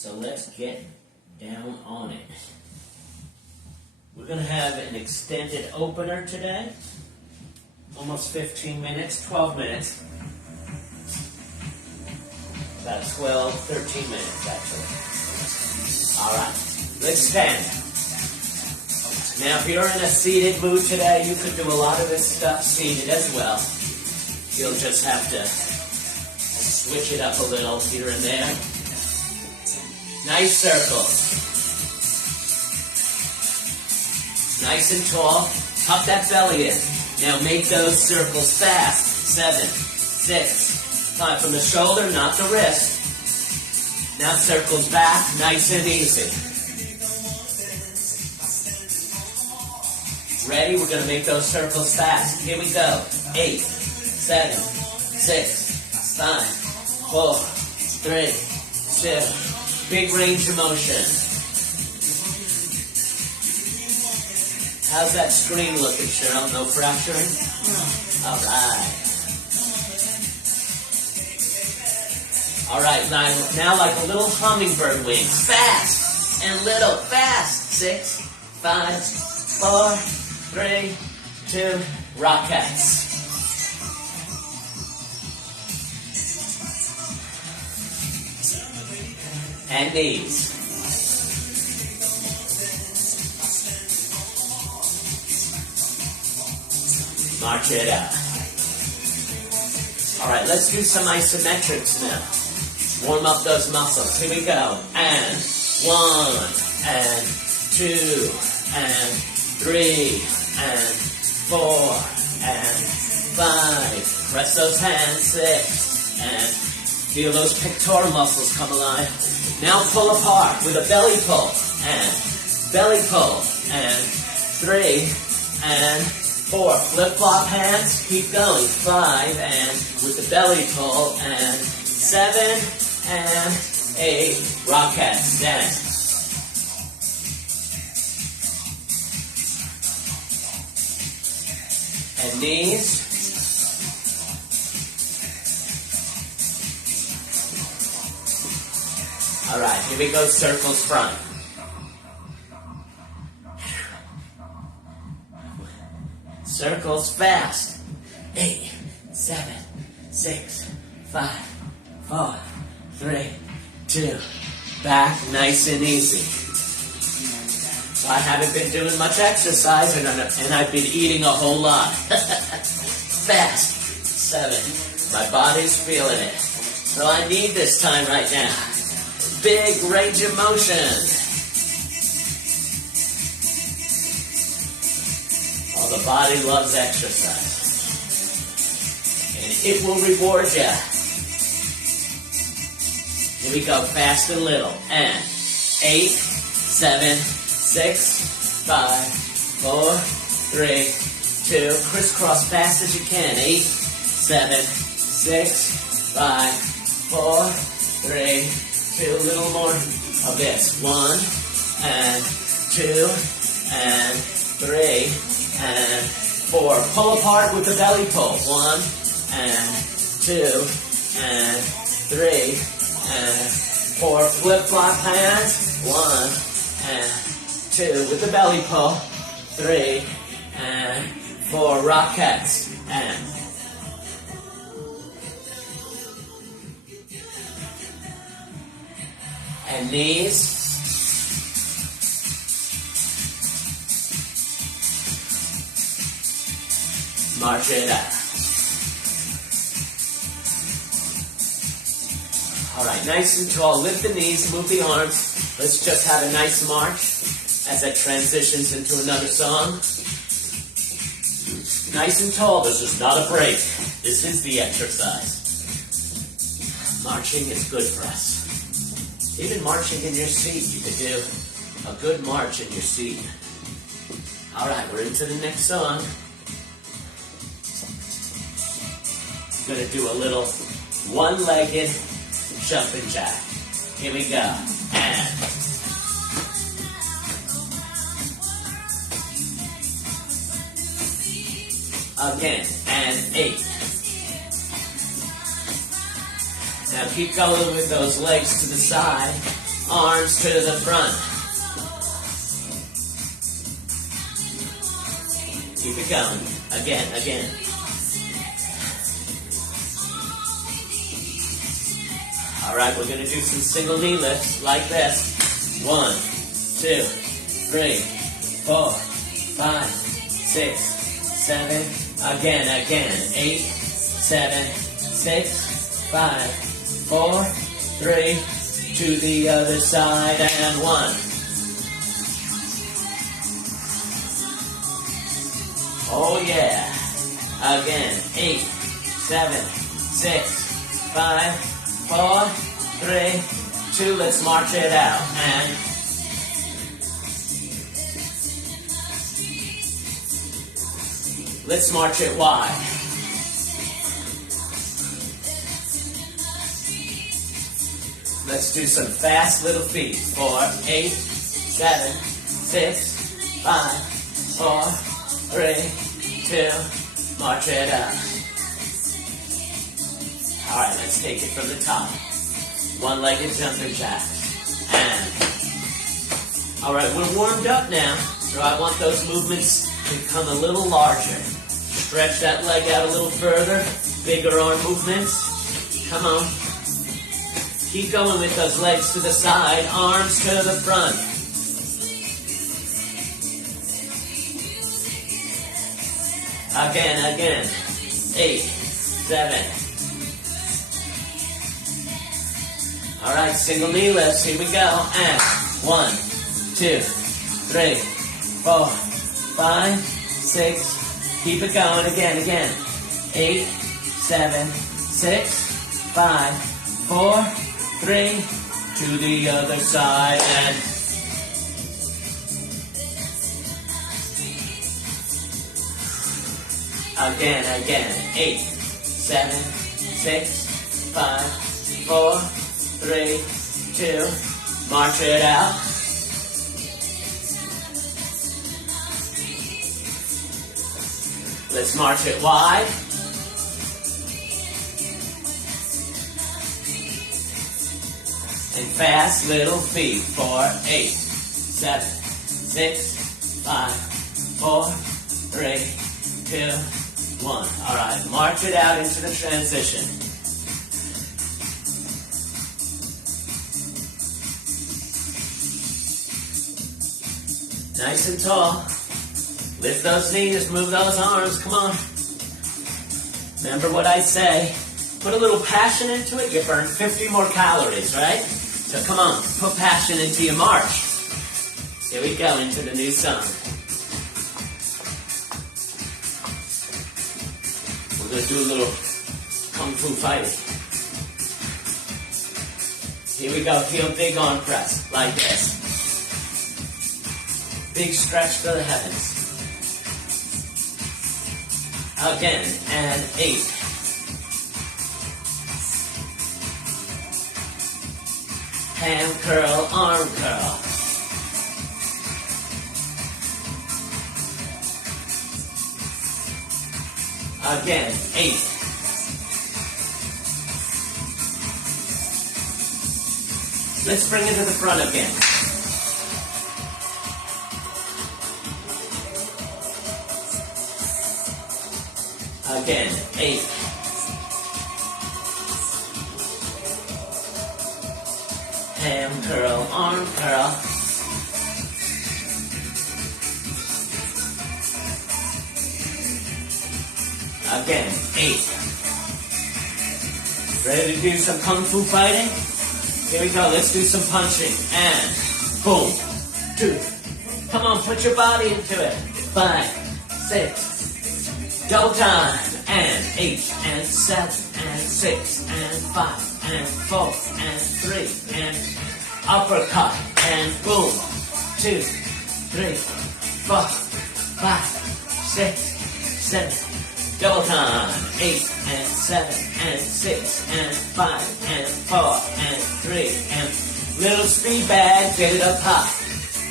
So let's get down on it. We're going to have an extended opener today. Almost 15 minutes, 12 minutes. About 12, 13 minutes actually. All right, let's stand. Now if you're in a seated mood today, you could do a lot of this stuff seated as well. You'll just have to switch it up a little here and there. Nice circles. Nice and tall. Tuck that belly in. Now make those circles fast. 7, 6, 5. From the shoulder, not the wrist. Now circles back, nice and easy. Ready? We're going to make those circles fast. Here we go. 8, 7, 6, 5, 4, 3, 2. Big range of motion. How's that screen looking, Cheryl? No fracturing? No. All right. All right, now like a little hummingbird wings. Fast and little. Fast. 6, 5, 4, 3, 2. Rockets. And knees. March it out. All right, let's do some isometrics now. Warm up those muscles. Here we go. And 1, and 2, and 3, and 4, and 5. Press those hands. 6, and feel those pectoral muscles come alive. Now pull apart with a belly pull, and belly pull, and 3, and 4. Flip-flop hands, keep going. 5, and with the belly pull, and 7, and 8. Rockets, down. And knees. All right, here we go, circles front. Circles fast. 8, 7, 6, 5, 4, 3, 2. Back, nice and easy. So I haven't been doing much exercise, and I've been eating a whole lot. Fast. 7. My body's feeling it. So I need this time right now. Big range of motion. Oh, the body loves exercise. And it will reward you. Here we go, fast and little. And 8, 7, 6, 5, 4, 3, 2. Crisscross fast as you can. 8, 7, 6, 5, 4, 3, 2, a little more of this. 1, and 2, and 3, and 4. Pull apart with the belly pull. 1, and 2, and 3, and 4. Flip-flop hands. 1, and 2 with the belly pull. 3, and 4. Rockets. And knees. March it out. All right, nice and tall. Lift the knees, move the arms. Let's just have a nice march as that transitions into another song. Nice and tall. This is not a break. This is the exercise. Marching is good for us. Even marching in your seat, you could do a good march in your seat. All right, we're into the next song. I'm going to do a little one-legged jumping jack. Here we go. And again. And 8. Now keep going with those legs to the side. arms to the front. Keep it going. Again. All right, we're gonna do some single knee lifts like this. 1, 2, 3, 4, 5, 6, 7. Again. 8, 7, 6, 5, 4, 3. To the other side and 1. Oh yeah. Again. 8, 7, 6, 5, 4, 3, 2. Let's march it out. And let's march it wide. Let's do some fast little feet. 4, 8, 7, 6, 5, 4, 3, 2. March it up. All right, let's take it from the top. One-legged jumping jacks. And, all right, we're warmed up now, so I want those movements to become a little larger. Stretch that leg out a little further. Bigger arm movements. Come on. Keep going with those legs to the side, arms to the front. Again. 8, 7. All right, single knee lifts. Here we go. And 1, 2, 3, 4, 5, 6. Keep it going. Again. 8, 7, 6, 5, 4, 3. To the other side and again. 8, 7, 6, 5, 4, 3, 2. March it out. Let's march it wide. And fast little feet. 4, 8, 7, 6, 5, 4, 3, 2, 1. All right, march it out into the transition. Nice and tall. Lift those knees, move those arms, come on. Remember what I say. Put a little passion into it, you burn 50 more calories, right? So come on, put passion into your march. Here we go, into the new song. We're going to do a little kung fu fighting. Here we go, feel big arm press, like this. Big stretch to the heavens. Again, and 8. Hand curl, arm curl. Again, 8. Let's bring it to the front again. Again, 8. Hand curl, arm curl. Again, 8. Ready to do some kung fu fighting? Here we go, let's do some punching. And boom, 2. Come on, put your body into it. 5, 6. Double time. And 8, and 7, and 6, and 5, and 4, and 3, and uppercut. And boom, 2, 3, 4, 5, 6, 7. Double time. 8, and 7, and 6, and 5, and 4, and 3, and little speed bag, get it up high.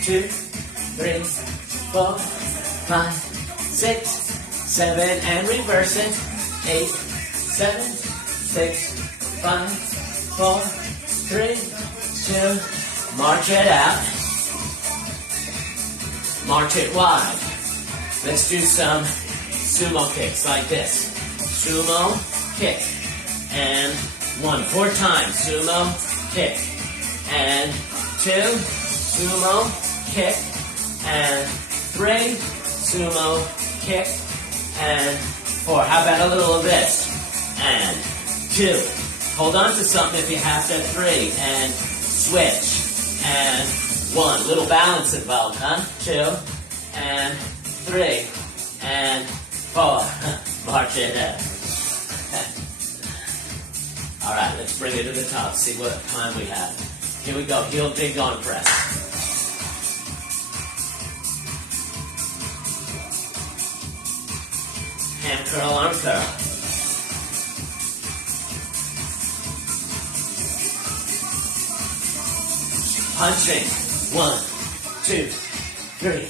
2, 3, 4, 5, 6, 7, and reverse it. 8, 7, 6, 5, 4, 3, 2. March it out. March it wide. Let's do some sumo kicks like this. Sumo kick. And 1. 4 times. Sumo kick. And 2. Sumo kick. And 3. Sumo kick. And 4. How about a little of this? And 2. Hold on to something if you have to. 3. And switch. And 1. Little balance involved, huh? 2. And 3. And 4. March it out. All right, let's bring it to the top. See what time we have. Here we go. Heel dig arm press. Hand curl, arm curl. Punching. 1, 2, 3.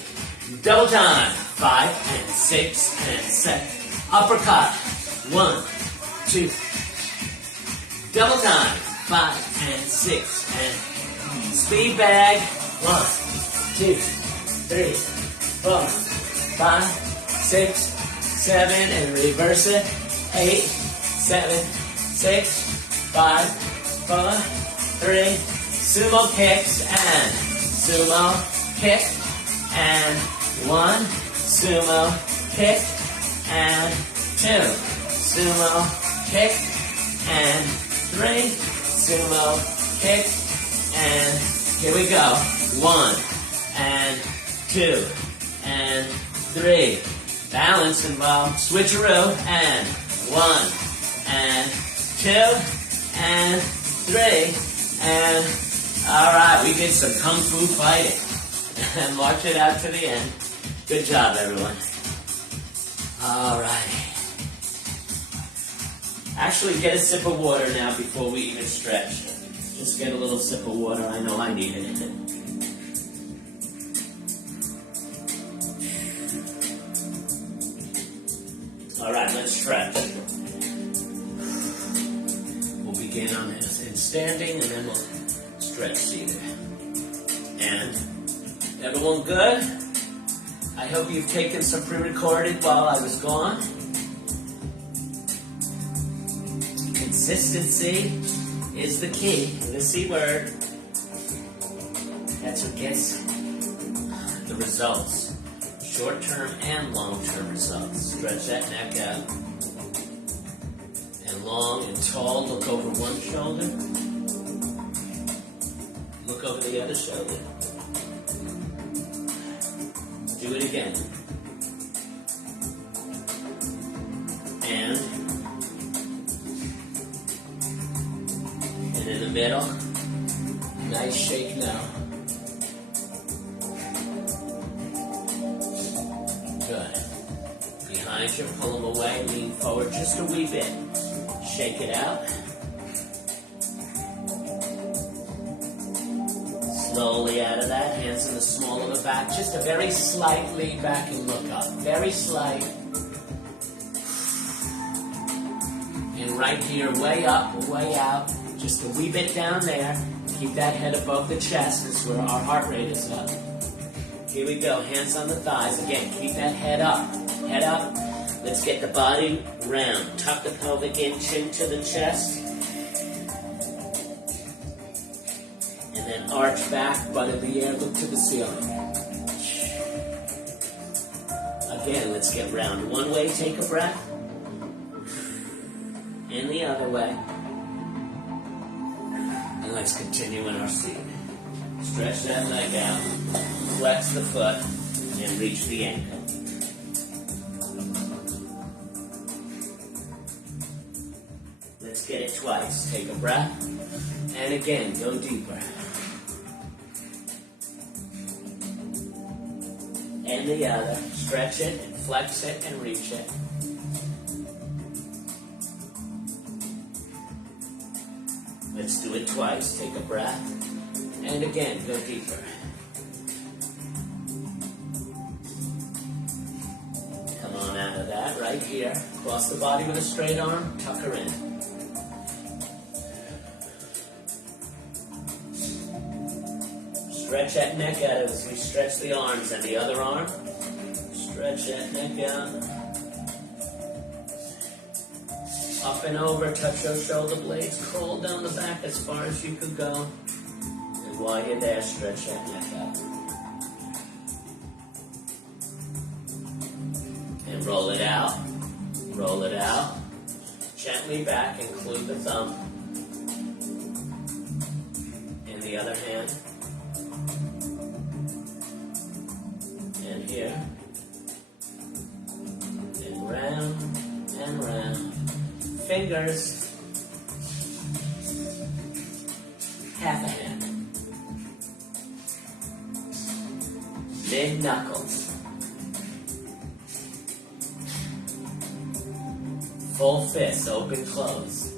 Double time. 5 and 6 and 7. Uppercut. 1, 2. Double time. 5 and 6 and speed bag. 1, 2, 3, 4, 5, 6, 7 and reverse it. 8, 7, 6, 5, 4, 3. Sumo kicks and sumo kick and 1. Sumo kick and 2. Sumo kick and 3. Sumo kick and here we go. 1 and 2 and 3. Balance involved. Switcheroo and 1 and 2 and 3 and all right. We did some kung fu fighting and march it out to the end. Good job, everyone. All right. Actually, get a sip of water now before we even stretch. Just get a little sip of water. I know I needed it. All right, let's stretch. We'll begin on in standing, and then we'll stretch seated. And everyone good? I hope you've taken some pre-recorded while I was gone. Consistency is the key, the C word. That's what gets the results. Short-term and long-term results. Stretch that neck out. And long and tall, look over one shoulder. Look over the other shoulder. Do it again. And in the middle, nice shake now. Good. Behind you, pull them away, lean forward just a wee bit. Shake it out. Slowly out of that, hands in the small of the back, just a very slight lean back and look up. Very slight. And right here, way up, way out, just a wee bit down there. Keep that head above the chest, that's where our heart rate is up. Here we go, hands on the thighs. Again, keep that head up. Head up. Let's get the body round. Tuck the pelvic in, chin to the chest. And then arch back, butt in the air, look to the ceiling. Again, let's get round. One way, take a breath. And the other way. And let's continue in our seat. Stretch that leg out. Flex the foot. And reach the ankle. Let's get it twice. Take a breath. And again, go deeper. And the other. Stretch it and flex it and reach it. Let's do it twice. Take a breath. And again, go deeper. Come on out of that right here. Cross the body with a straight arm. Tuck her in. Stretch that neck out as we stretch the arms and the other arm. Stretch that neck out. Up and over, touch those shoulder blades. Curl down the back as far as you could go. And while you're there, stretch that neck out. And roll it out. Roll it out. Gently back, include the thumb. In the other hand. And here. And round and round. Fingers. Half a hand. Mid knuckles. Full fist, open, close.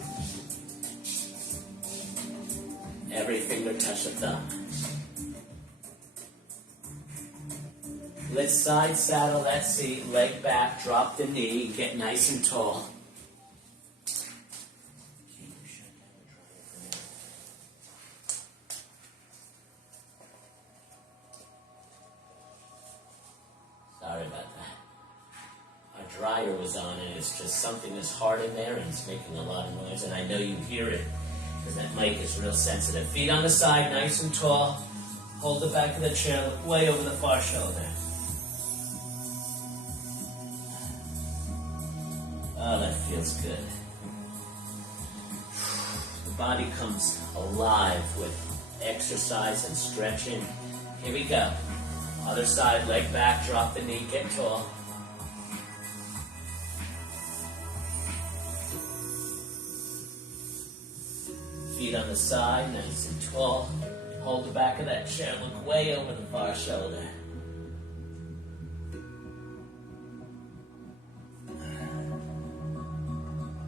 Every finger touch the thumb. Let's side saddle that seat, leg back, drop the knee, get nice and tall. Sorry about that. Our dryer was on and it's just something is hard in there and it's making a lot of noise, and I know you hear it because that mic is real sensitive. Feet on the side, nice and tall. Hold the back of the chair, look way over the far shoulder. Oh, that feels good. The body comes alive with exercise and stretching. Here we go. Other side, leg back, drop the knee, get tall. Feet on the side, nice and tall. Hold the back of that chair, look way over the far shoulder.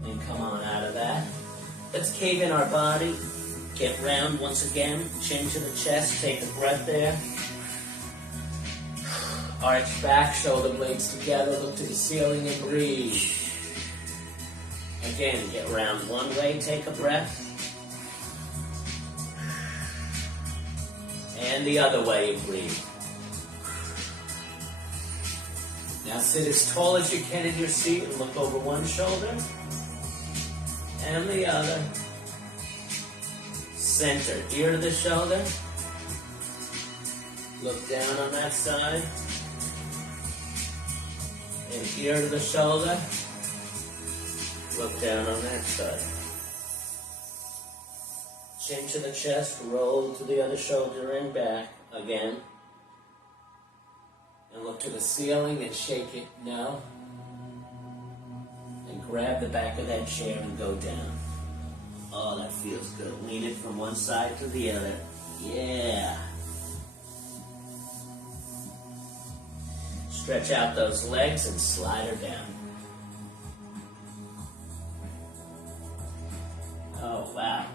And come on out of that. Let's cave in our body. Get round once again. Chin to the chest, take a breath there. Arch back, shoulder blades together, look to the ceiling and breathe. Again, get round one way, take a breath. And the other way, breathe. Now sit as tall as you can in your seat and look over one shoulder and the other. Center, ear to the shoulder. Look down on that side. And ear to the shoulder. Look down on that side. Chin to the chest, roll to the other shoulder and back again. And look to the ceiling and shake it now. And grab the back of that chair and go down. Oh, that feels good. Lean it from one side to the other. Yeah. Stretch out those legs and slide her down. Oh, wow.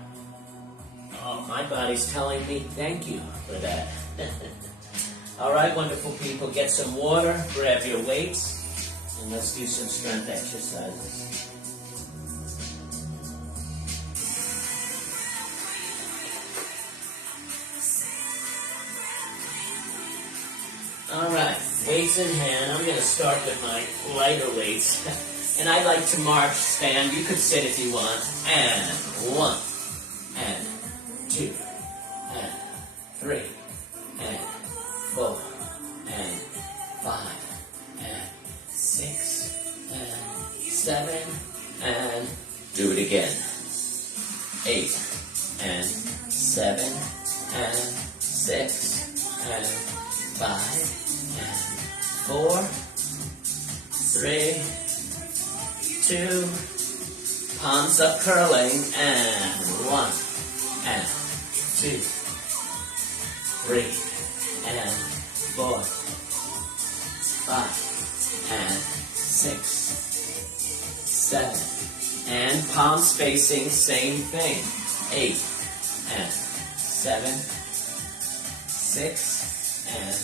Oh, my body's telling me thank you for that. All right, wonderful people, get some water, grab your weights, and let's do some strength exercises. All right, weights in hand. I'm going to start with my lighter weights. And I like to march, stand. You could sit if you want. And 1, and 2, and 3, and 4, and 5, and 6, and 7, and do it again. 8, and 7, and 6, and 5, and 4, 3, 2, palms up curling, and 1, and 2, 3, and 4, 5, and 6, 7, and palms facing, same thing. 8, and 7, 6, and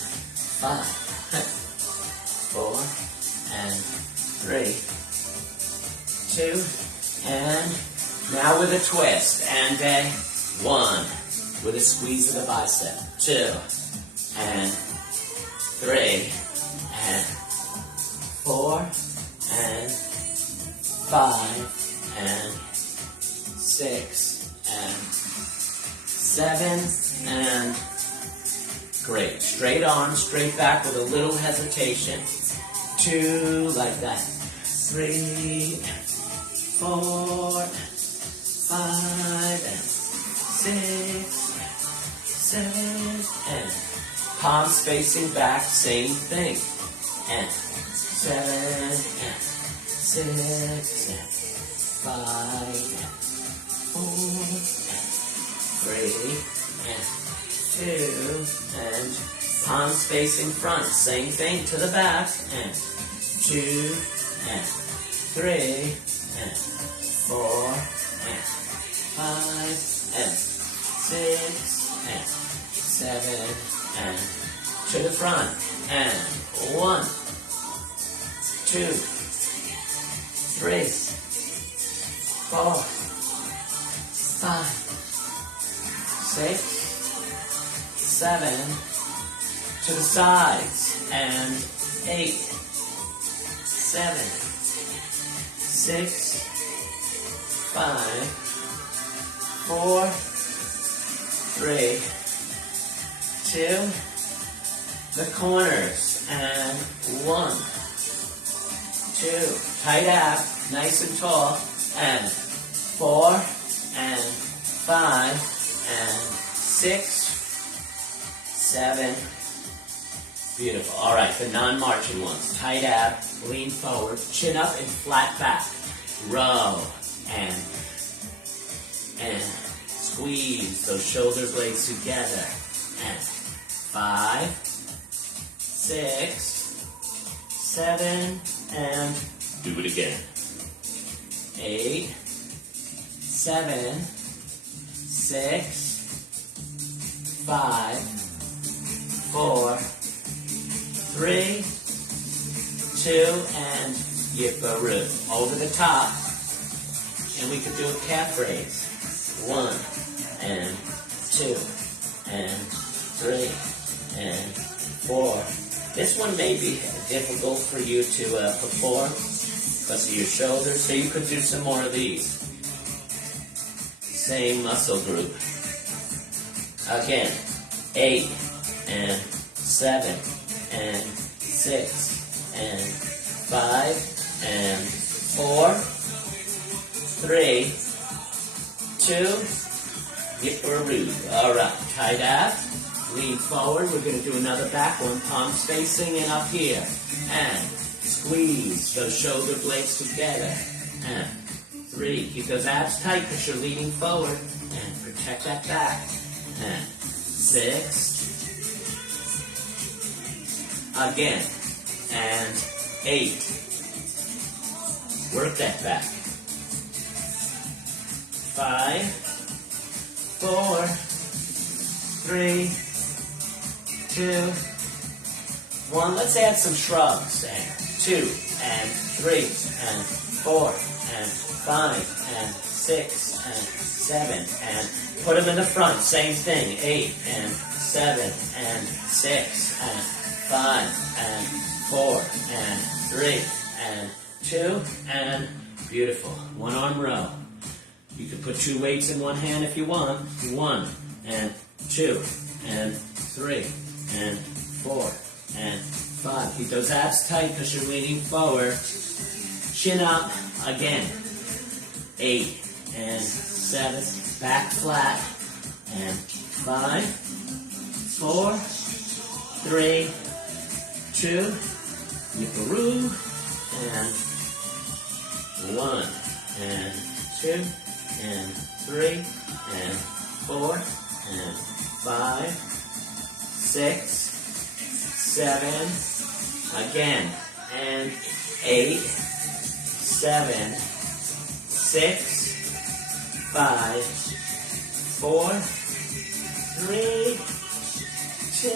5, 4, and 3, 2, and now with a twist, and a 1, with a squeeze of the bicep. 2 and 3 and 4 and 5 and 6 and 7 and great. Straight arms, straight back with a little hesitation. 2 like that. 3 and 4 and 5 and 6 and 7 and palms facing back, same thing. And 7 and 6 and 5 and 4 and 3 and 2 and palms facing front, same thing to the back. And 2 and 3 and 4 and 5 and 6 and 7 and to the front. And 1, 2, 3, 4, 5, 6, 7 to the sides. And 8, 7, 6, 5, 4, 3, 2, the corners. And 1, 2, tight ab, nice and tall. And 4 and 5 and 6, 7. Beautiful. All right, the non-marching ones. Tight ab, lean forward, chin up and flat back. Row and squeeze those shoulder blades together. And 5, 6, 7, and do it again. 8, 7, 6, 5, 4, 3, 2, and yipperoo. Over the top, and we could do a calf raise. 1, and 2, and 3, and 4. This one may be difficult for you to perform because of your shoulders, so you could do some more of these. Same muscle group. Again, 8, and 7, and 6, and 5, and 4, 3, 2, yipperoo. All right, tight ab, lean forward. We're going to do another back one, palms facing and up here. And squeeze those shoulder blades together. And 3, keep those abs tight because you're leaning forward. And protect that back. And 6, again, and 8. Work that back. 5, 4, 3, 2, 1. Let's add some shrugs. And 2, and 3, and 4, and 5, and 6, and 7, and put them in the front. Same thing. 8, and 7, and 6, and 5, and 4, and 3, and 2, and beautiful. One arm row. You can put 2 weights in one hand if you want. 1, and 2, and 3, and 4, and 5. Keep those abs tight because you're leaning forward. Chin up. Again. 8, and 7, back flat. And 5, 4, 3, 2, yipperoo, and 1, and 2, and 3, and 4, and 5, 6, 7, again, and 8, 7, 6, 5, 4, 3, 2,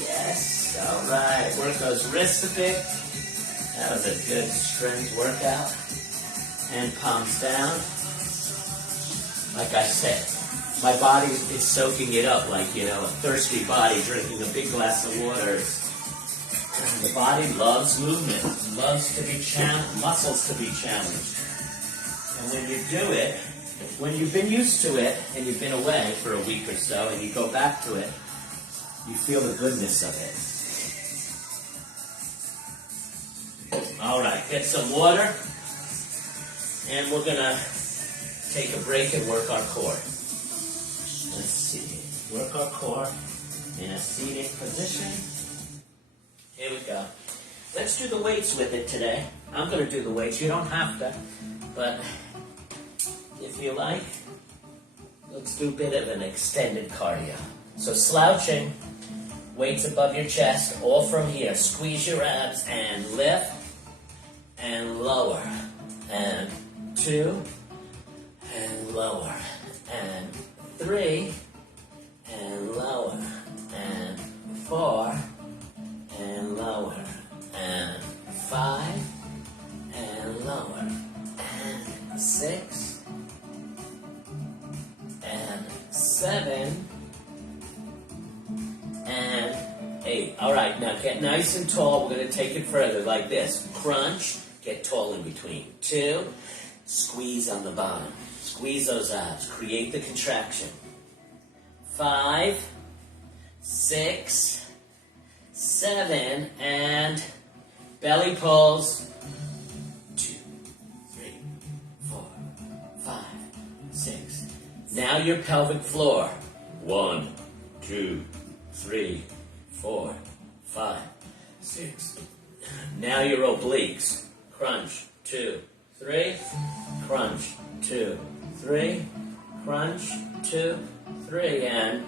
yes, all right, work those wrists a bit. That was a good strength workout. And palms down. Like I said, my body is soaking it up like, you know, a thirsty body drinking a big glass of water. The body loves movement, loves to be challenged, muscles to be challenged. And when you do it, when you've been used to it and you've been away for a week or so and you go back to it, you feel the goodness of it. All right, get some water, and we're going to take a break and work our core. Let's see. Work our core in a seated position. Here we go. Let's do the weights with it today. I'm going to do the weights. You don't have to, but if you like, let's do a bit of an extended cardio. So slouching, weights above your chest, all from here. Squeeze your abs and lift and lower. And 2 and lower. And 3 and lower. And 4 and lower. And 5 and lower. And 6 and 7 and 8. All right, now get nice and tall. We're going to take it further like this. Crunch, get tall in between. 2, squeeze on the bottom. Squeeze those abs. Create the contraction. 5, 6, 7, and belly pulls. 2, 3, 4, 5, 6. Now your pelvic floor. 1, 2, 3, 4, 5, 6. Now your obliques. Crunch. 2, 3. Crunch. 2, 3. Crunch. 2, 3. And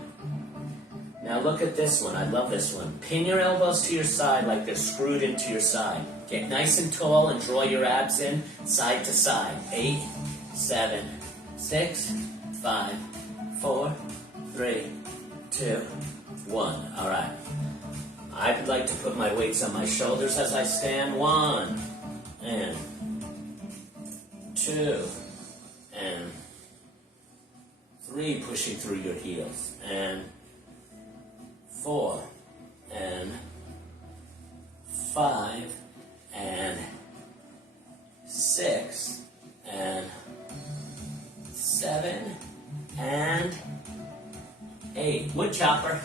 now look at this one. I love this one. Pin your elbows to your side like they're screwed into your side. Get nice and tall and draw your abs in side to side. 8, 7, 6, 5, 4, 3, 2, 1. All right. I'd like to put my weights on my shoulders as I stand. 1 and 2 and 3, pushing through your heels, and 4 and 5 and 6 and 7 and 8. Wood chopper.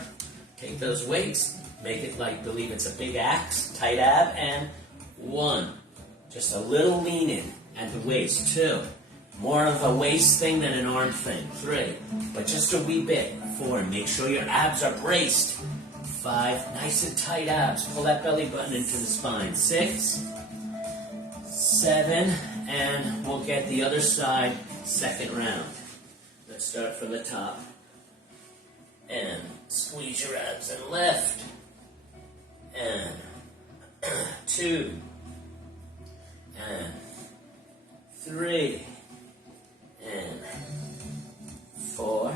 Take those weights, make it like, believe it's a big axe, tight ab, and 1. Just a little lean in at the waist. 2. More of a waist thing than an arm thing. 3. But just a wee bit. 4. Make sure your abs are braced. 5. Nice and tight abs. Pull that belly button into the spine. 6, 7, and we'll get the other side second round. Let's start from the top. And squeeze your abs and lift. And 2. And 3. And 4.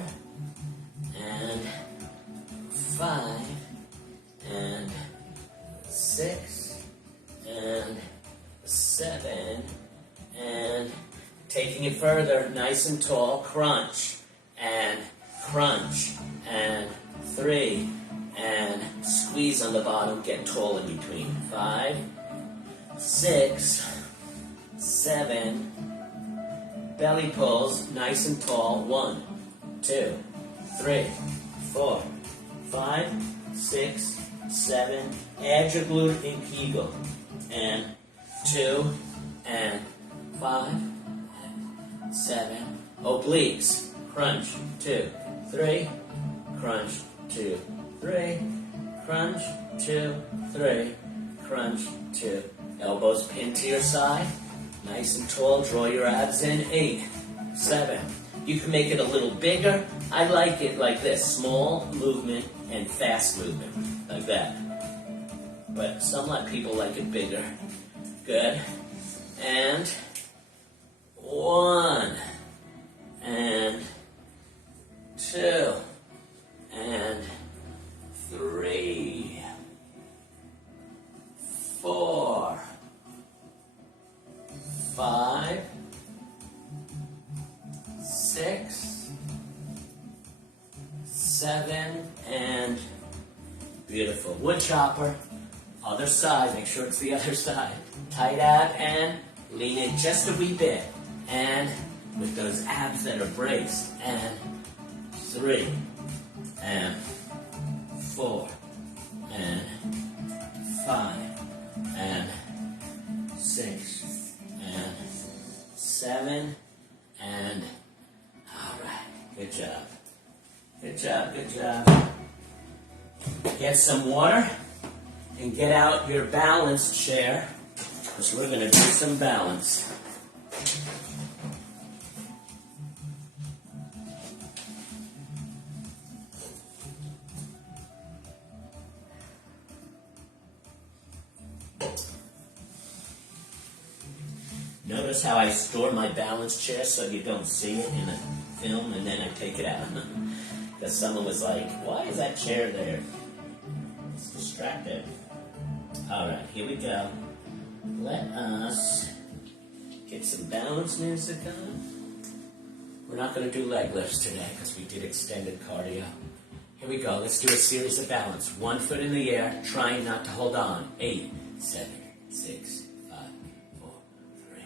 And 5. And 6. And 7. And taking it further, nice and tall, crunch. And crunch. And 3. And squeeze on the bottom, get tall in between. 5, 6, 7, belly pulls, nice and tall. 1, 2, 3, 4, 5, 6, 7. Add your glute in Kegel. And 2, and 5, and 7. Obliques. Crunch. 2, 3. Crunch. 2, 3. Crunch. 2, 3. Crunch. 2. Elbows pinned to your side. Nice and tall. Draw your abs in. 8, 7. You can make it a little bigger. I like it like this. Small movement and fast movement. Like that. But some people like it bigger. Good. And 1. And 2. And 3. 4. 5. 6. Beautiful. Wood chopper. Other side. Make sure it's the other side. Tight ab and lean in just a wee bit. And with those abs that are braced. And 3. And 4. And 5. And 6. And 7. And all right. Good job. Good job. Good job. Get some water and get out your balance chair because we're going to do some balance. Notice how I store my balance chair so you don't see it in the film and then I take it out. Because someone was like, why is that chair there? It's distracted. Alright, here we go. Let us get some balance music on. We're not going to do leg lifts today because we did extended cardio. Here we go. Let's do a series of balance. 1 foot in the air, trying not to hold on. 8, 7, 6, 5, 4, 3.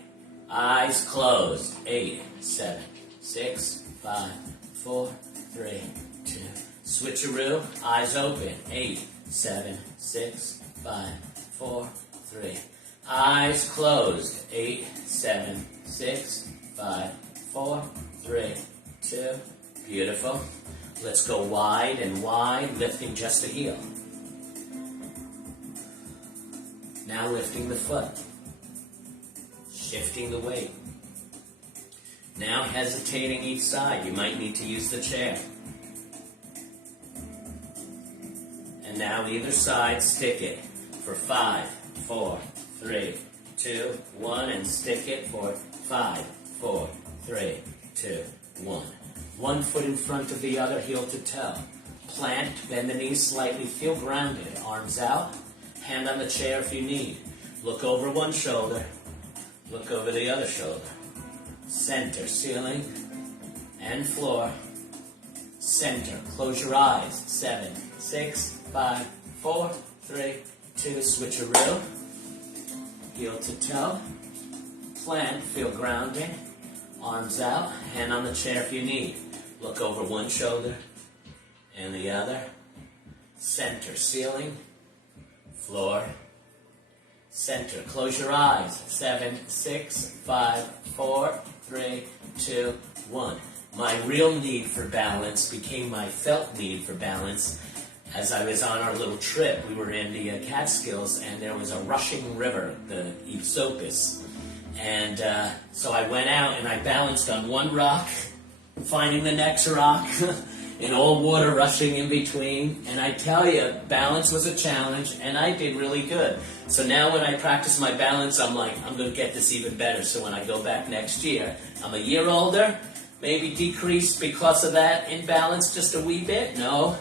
Eyes closed. 8, 7, 6, 5, 4, 3, 2. Switcheroo. Eyes open. 8, 7, 6, 5, 4, 3. Eyes closed. 8, 7, 6, 5, 4, 3, 2. Beautiful. Let's go wide and wide, lifting just the heel. Now lifting the foot. Shifting the weight. Now hesitating each side. You might need to use the chair. And now either side, stick it for 5, 4, 3, 2, 1, and stick it for 5, 4, 3, 2, 1. 1 foot in front of the other, heel to toe. Plant, bend the knees slightly, feel grounded. Arms out, hand on the chair if you need. Look over one shoulder, look over the other shoulder. Center, ceiling, and floor. Center, close your eyes. 7, 6, 5, 4, 3, 2, switcheroo. Heel to toe. Plant, feel grounded. Arms out, hand on the chair if you need. Look over one shoulder and the other. Center, ceiling, floor. Center, close your eyes. 7, 6, 5, 4, 3, 2, 1. My real need for balance became my felt need for balance as I was on our little trip. We were in the Catskills and there was a rushing river, the Esopus. And so I went out and I balanced on one rock, finding the next rock, and all water rushing in between. And I tell you, balance was a challenge, and I did really good. So now when I practice my balance, I'm like, I'm going to get this even better. So when I go back next year, I'm a year older, maybe decrease because of that imbalance just a wee bit. No,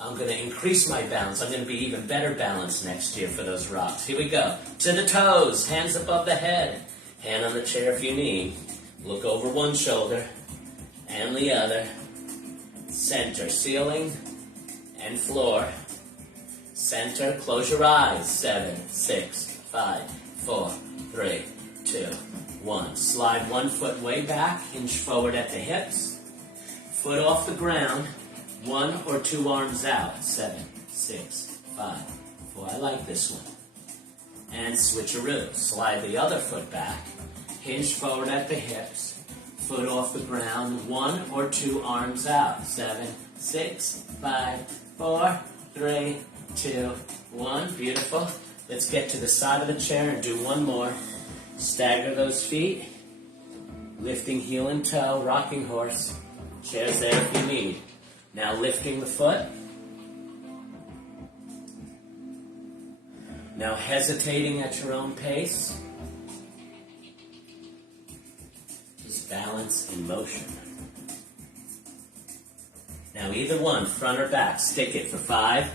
I'm going to increase my balance. I'm going to be even better balanced next year for those rocks. Here we go. To the toes, hands above the head. Hand on the chair if you need. Look over one shoulder and the other. Center, ceiling and floor. Center, close your eyes. 7, 6, 5, 4, 3, 2, 1. Slide one foot way back, hinge forward at the hips. Foot off the ground, 1 or 2 arms out. 7, 6, 5, 4. I like this one. And switcheroo. Slide the other foot back, hinge forward at the hips, foot off the ground, 1 or 2 arms out. 7, 6, 5, 4, 3, 2, 1. Beautiful. Let's get to the side of the chair and do one more. Stagger those feet, lifting heel and toe, rocking horse. Chair's there if you need. Now lifting the foot. Now hesitating at your own pace. Just balance in motion. Now either one, front or back, stick it for 5.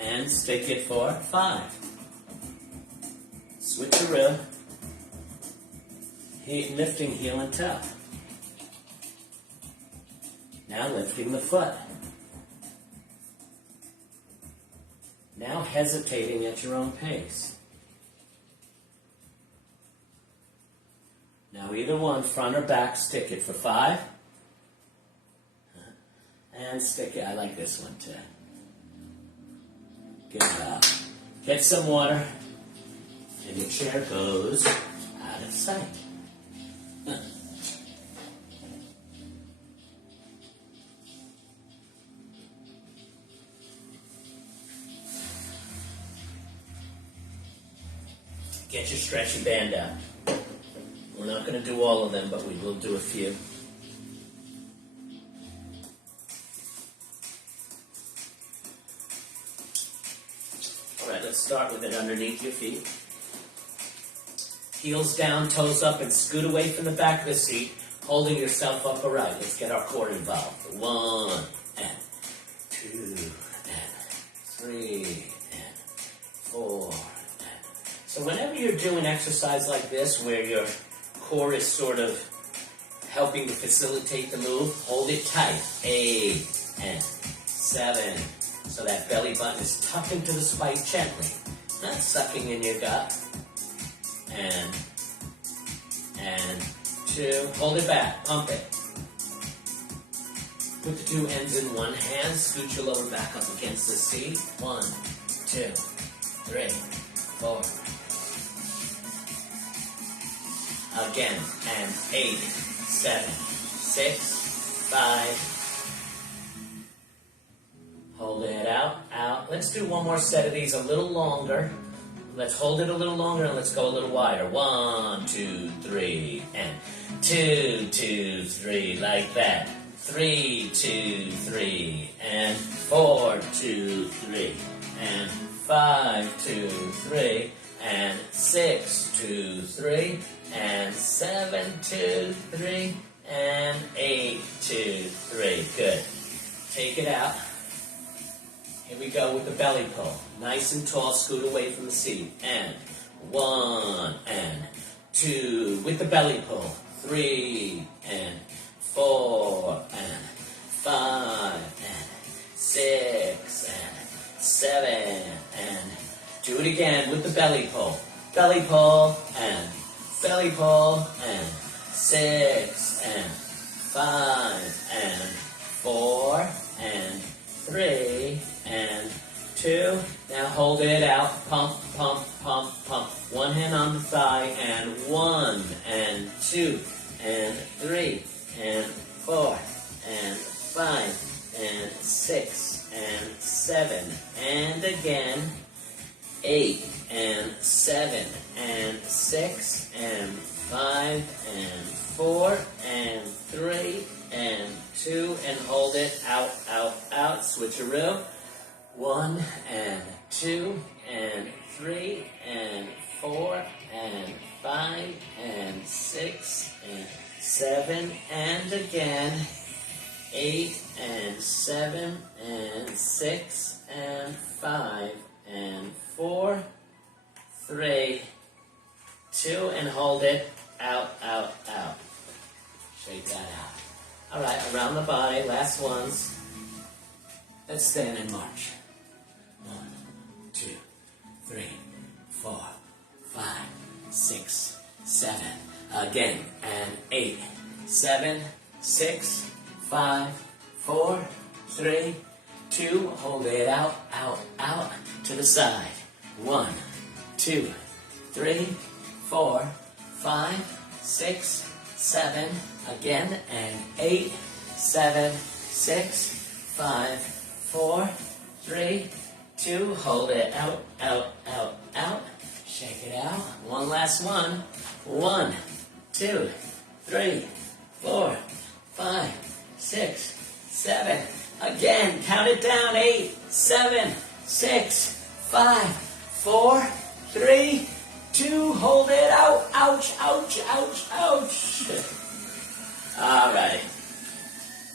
And stick it for 5. Switcheroo. Lifting heel and toe. Now lifting the foot. Now hesitating at your own pace. Now either one, front or back, stick it for 5. And stick it. I like this one too. Good job. Get some water. And your chair goes out of sight. Get your stretchy band out. We're not going to do all of them, but we will do a few. All right, let's start with it underneath your feet. Heels down, toes up, and scoot away from the back of the seat, holding yourself upright. Let's get our core involved. 1, and 2, and 3, and 4, and... So whenever you're doing exercise like this, where your core is sort of helping to facilitate the move, hold it tight. 8, and 7. So that belly button is tucked into the spine gently, not sucking in your gut. And 2, hold it back, pump it. Put the 2 ends in one hand, scoot your lower back up against the seat. 1, 2, 3, 4. Again, and 8, 7, 6, 5. Hold it out, out. Let's do one more set of these a little longer. Let's hold it a little longer and let's go a little wider. 1, 2, 3, and 2, 2, 3, like that. 3, 2, 3, and 4, 2, 3, and 5, 2, 3, and 6, 2, 3, and 7, 2, 3, and 8, 2, 3. Good. Take it out. Here we go with the belly pull. Nice and tall, scoot away from the seat. And 1, and 2, with the belly pull. 3, and 4, and 5, and 6, and 7, and do it again with the belly pull. Belly pull, and 6, and 5, and 4, and 3, and 2. Now hold it out. Pump, pump, pump, pump. One hand on the thigh, and 1, and 2, and 3, and 4, and 5, and 6, and 7, and again. 8, and 7, and 6, and 5, and 4, and 3, and 2, and hold it out, out, out. Switcheroo. 1, and 2, and 3, and 4, and 5, and 6, and 7, and again. 8, and 7, and 6, and 5, and 4, 3, 2, and hold it out, out, out. Shake that out. All right, around the body, last ones. Let's stand and march. 1, 2, 3, 4, 5, 6, 7. Again, and 8, 7, 6, 5, 4, 3, 2. Hold it out, out, out to the side. 1, 2, 3, 4, 5, 6, 7. Again, and 8, 7, 6, 5, 4, 3, 2. Hold it out, out, out, out. Shake it out. One last one. 1, 2, 3, 4, 5, 6, 7. Again, count it down. 8, 7, 6, 5, 4, 3, 2. Hold it out. Ouch, ouch, ouch, ouch. All right.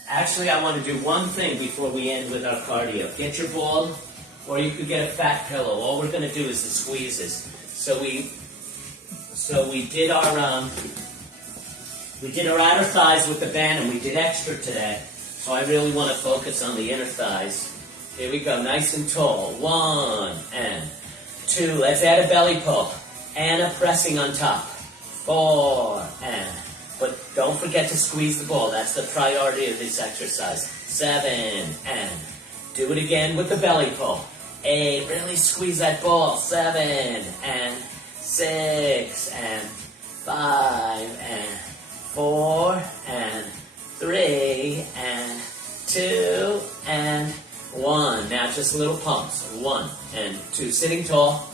Actually, I want to do one thing before we end with our cardio. Get your ball, or you could get a fat pillow. All we're going to do is the squeezes. So we did our outer thighs with the band, and we did extra today. So I really want to focus on the inner thighs. Here we go, nice and tall. 1 and 2. Let's add a belly pull and a pressing on top. 4 and, but don't forget to squeeze the ball. That's the priority of this exercise. 7 and, do it again with the belly pull. 8, really squeeze that ball. 7 and 6 and 5 and 4 and 3 and 2 and 1. Now just little pumps. 1 and 2. Sitting tall.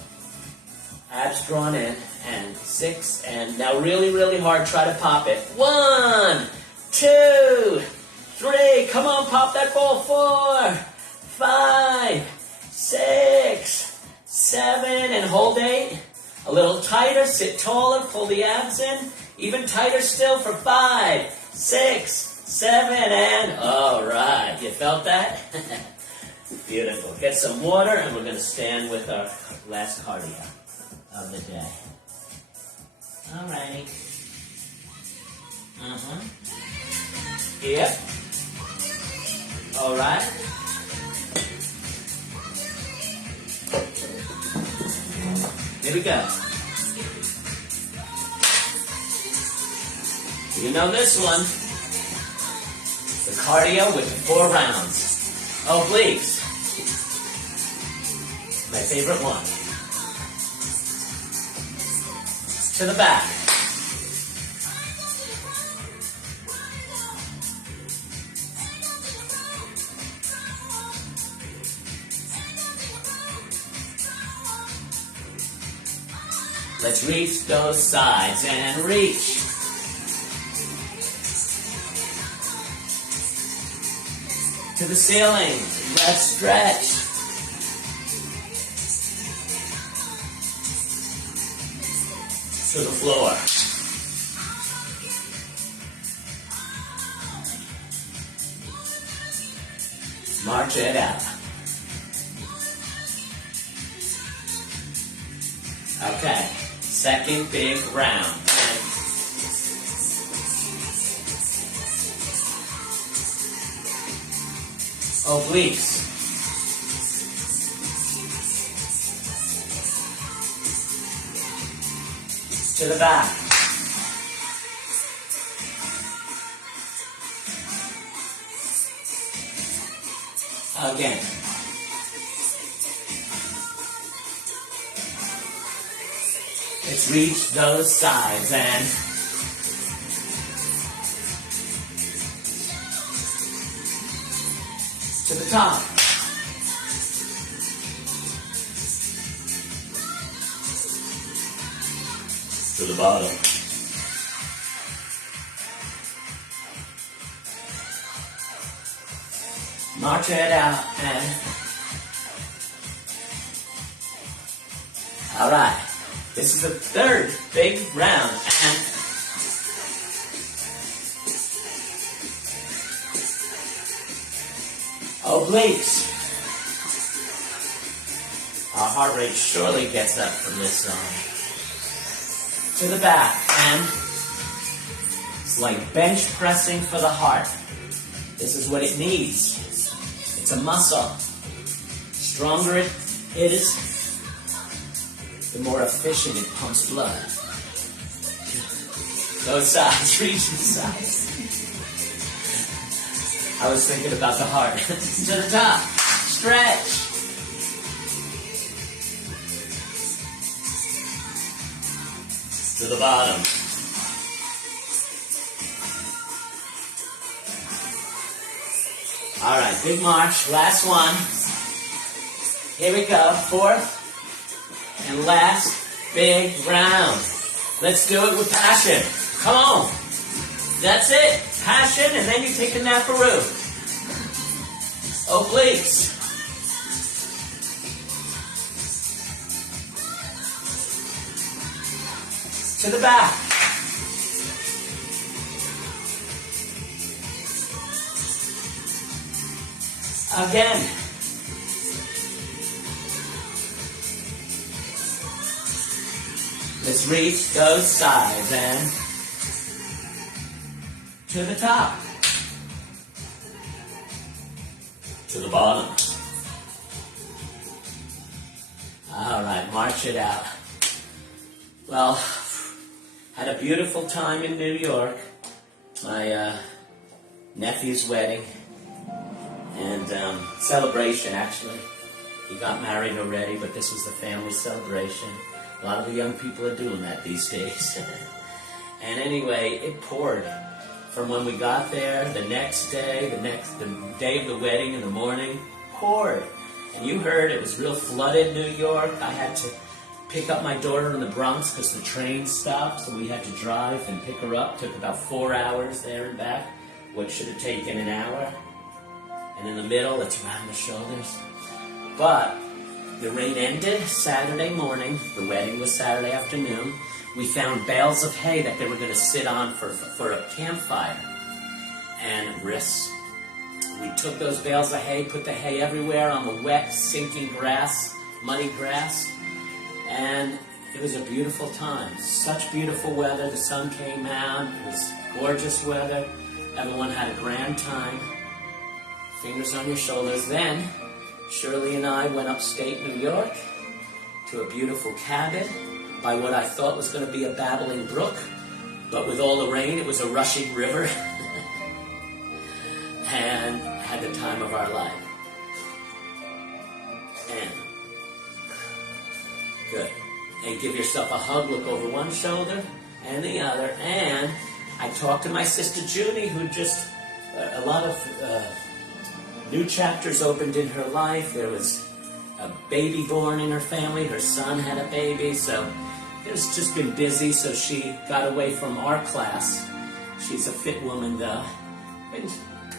Abs drawn in. And 6 and now really, really hard. Try to pop it. 1, 2, 3. Come on, pop that ball. 4, 5, 6, 7 and hold 8. A little tighter. Sit taller. Pull the abs in. Even tighter still for 5, 6, 7 and all right. You felt that? Beautiful. Get some water and we're going to stand with our last cardio of the day. All righty. Yep. All right. Here we go. You know this one. The cardio with the 4 rounds. Obliques. My favorite one. To the back. Let's reach those sides and reach. To the ceiling. Let's stretch. To the floor. March it out. Okay, second big round. Obliques. To the back. Again. Let's reach those sides and to the top. To the bottom. March it out and all right. This is the third big round and obliques. Our heart rate surely gets up from this zone. To the back and it's like bench pressing for the heart. This is what it needs. It's a muscle. Stronger it is, the more efficient it pumps blood. Those sides, reach the sides. I was thinking about the heart. To the top, stretch. To the bottom. All right, big march, last one. Here we go, fourth and last big round. Let's do it with passion. Come on. That's it, passion, and then you take a naparoo. Obliques. To the back. Again. Let's reach those sides and to the top. To the bottom. march it out. Well, had a beautiful time in New York. My nephew's wedding and celebration, actually. He got married already, but this was the family celebration. A lot of the young people are doing that these days. And anyway, it poured. From when we got there, the next day, the day of the wedding in the morning, poured. And you heard it was real flooded, New York. I had to pick up my daughter in the Bronx because the train stopped, so we had to drive and pick her up. Took about 4 hours there and back, what should have taken an hour. And in the middle, it's around the shoulders. But the rain ended Saturday morning. The wedding was Saturday afternoon. We found bales of hay that they were going to sit on for a campfire. And we took those bales of hay, put the hay everywhere on the wet, sinking grass, muddy grass. And it was a beautiful time. Such beautiful weather. The sun came out. It was gorgeous weather. Everyone had a grand time. Fingers on your shoulders. Then, Shirley and I went upstate New York to a beautiful cabin by what I thought was going to be a babbling brook. But with all the rain, it was a rushing river. And had the time of our life. And good. And give yourself a hug, look over one shoulder and the other. And I talked to my sister Junie, who just, a lot of new chapters opened in her life. There was a baby born in her family. Her son had a baby. So it's just been busy. So she got away from our class. She's a fit woman, though.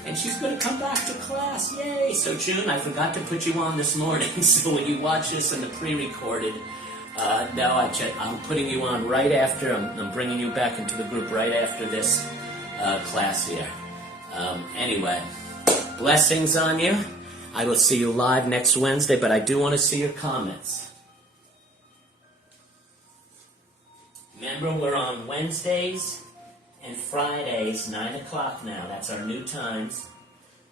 And she's going to come back to class. Yay! So, June, I forgot to put you on this morning. So when you watch this in the pre-recorded, I'm putting you on right after. I'm bringing you back into the group right after this class here. Anyway, blessings on you. I will see you live next Wednesday, but I do want to see your comments. Remember, we're on Wednesdays and Fridays, 9 o'clock now. That's our new times.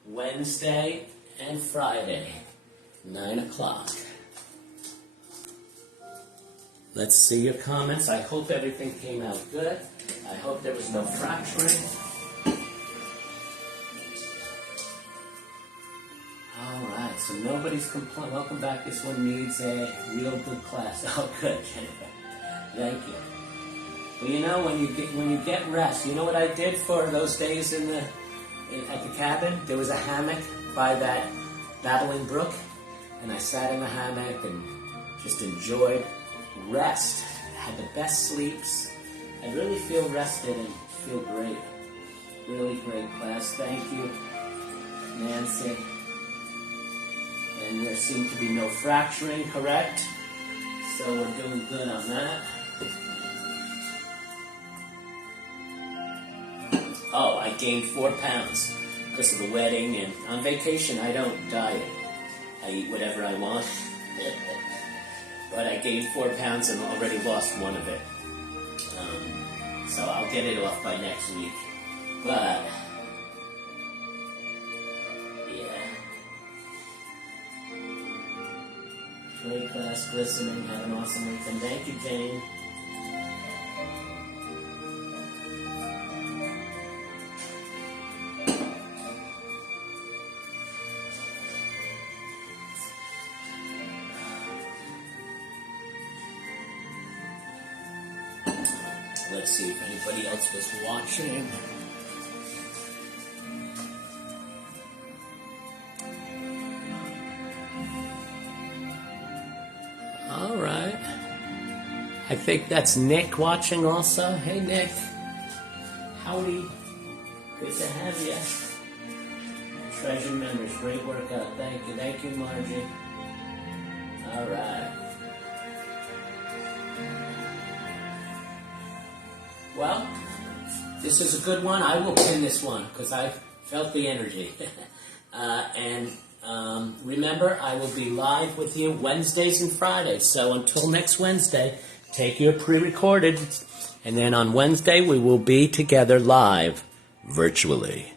Wednesday and Friday, 9 o'clock. Let's see your comments. I hope everything came out good. I hope there was no fracturing. All right, so nobody's complaining. Welcome back. This one needs a real good class. Oh, good, Jennifer. Thank you. Well, you know, when you get rest, you know what I did for those days at the cabin? There was a hammock by that babbling brook, and I sat in the hammock and just enjoyed rest. I had the best sleeps. I really feel rested and feel great. Really great class. Thank you, Nancy. And there seemed to be no fracturing, correct? So we're doing good on that. Oh, I gained 4 pounds because of the wedding, and on vacation I don't diet. I eat whatever I want. But I gained 4 pounds and already lost one of it. So I'll get it off by next week. But, yeah. Great class, listening, had an awesome weekend. Thank you, Jane. Let's see if anybody else was watching. All right. I think that's Nick watching also. Hey, Nick. Howdy. Good to have you. Treasure members. Great workout. Thank you. Thank you, Margie. All right. Well, this is a good one. I will pin this one because I felt the energy. Remember, I will be live with you Wednesdays and Fridays. So until next Wednesday, take your pre-recorded. And then on Wednesday, we will be together live, virtually.